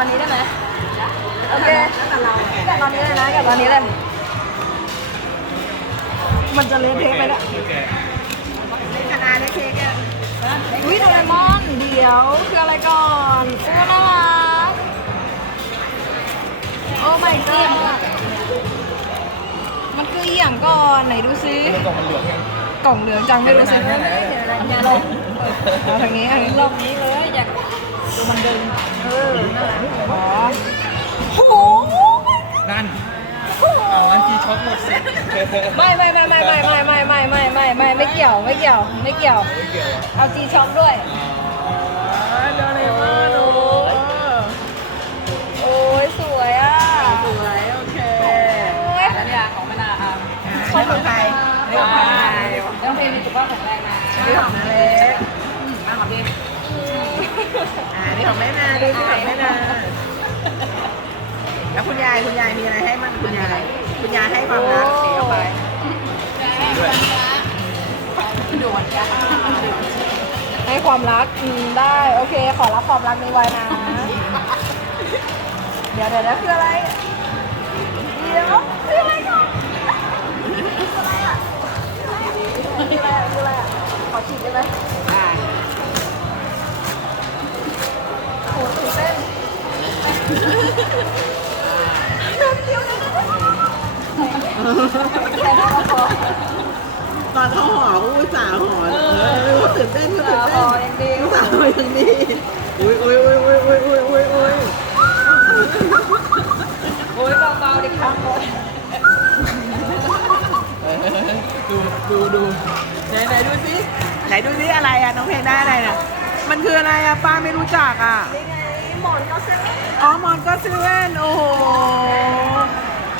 ตอนนี้ได้ไหมโอเคแกะตอนนี้เลยนะแกะตอนนี้เลยมันจะเละเทะไปแล้วคณะได้เค้กอะวิโดเรมอนเดี๋ยวคืออะไรก่อนอู้น่ารักโอ้ my god มันคืออหย่างก่อนไหนดูซิกล่องมันหลวมยังกล่องเหลืองจังไม่รู้สิเดี๋ยวนะอย่าลงเอาทางนี้ทางนี้รอบนี้เลยอยาก ดูมันดึงเออนั่นแหละอ๋อโหนั่นเอาอันทีช็อกหมดสิไม่ไม่ไม่ไม่ไม่ไม่ไม่ไม่ไม่ไม่ไม่ไม่เกี่ยวไม่เกี่ยวไม่เกี่ยวไม่เกี่ยวอะเอาจีช็อปด้วยโดเรมอนโอ้ยโอ้ยสวยอะสวยโอเคโอ้ยแล้วเนี่ยของมะนาวอะของของใครเรื่องของใครต้องเพลงมีสุขภาพแข็งแรงนะนี่ของนาเล็กมาของพี่ อ่านี่ของแม่นาด้วยนี่ของแม่นาแล้วคุณยายคุณยายมีอะไรให้มั่งคุณยาย คุณยายให้ความรักเสียไปด้วยให้ความรักอืมได้โอเค ขอรับความรักนี้ไว้นะ เดี๋ยวเดี๋ยวเดี๋ยวคืออะไร เดี๋ยวคืออะไรก่อนคืออะไรอะคืออะไรอะคืออะไรอะขอฉีดได้ไหม ตอนเขาห่อเขาอุตส่าห์ห่อเออตื่นเต้นตื่นเต้นยังดีอุตส่าห์ห่ออย่างนี้อุ้ยอุ้ยอุ้ยอุ้ยอุ้ยอุ้ยอุ้ยอุ้ยโอ้ยเบาๆดิครับดูดูดูไหนไหนดูสิไหนดูสิอะไรอะน้องเพลงได้อะไรน่ะมันคืออะไรอะป้าไม่รู้จักอะนี่ไง หมอนก็ซ็ตอ๋อมอนก็ซิเว่นโอ้โห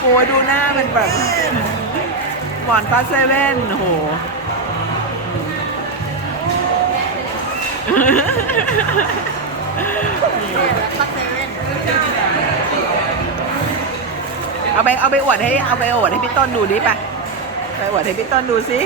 โอ้ยดูหน้ามันแบบหมอนก็เซเว่นโอ้โหเอาไปเอาไปอวดให้เอาไปอวดให้พี่ต้นดูดิไปไปอวดให้พี่ต้นดูสิ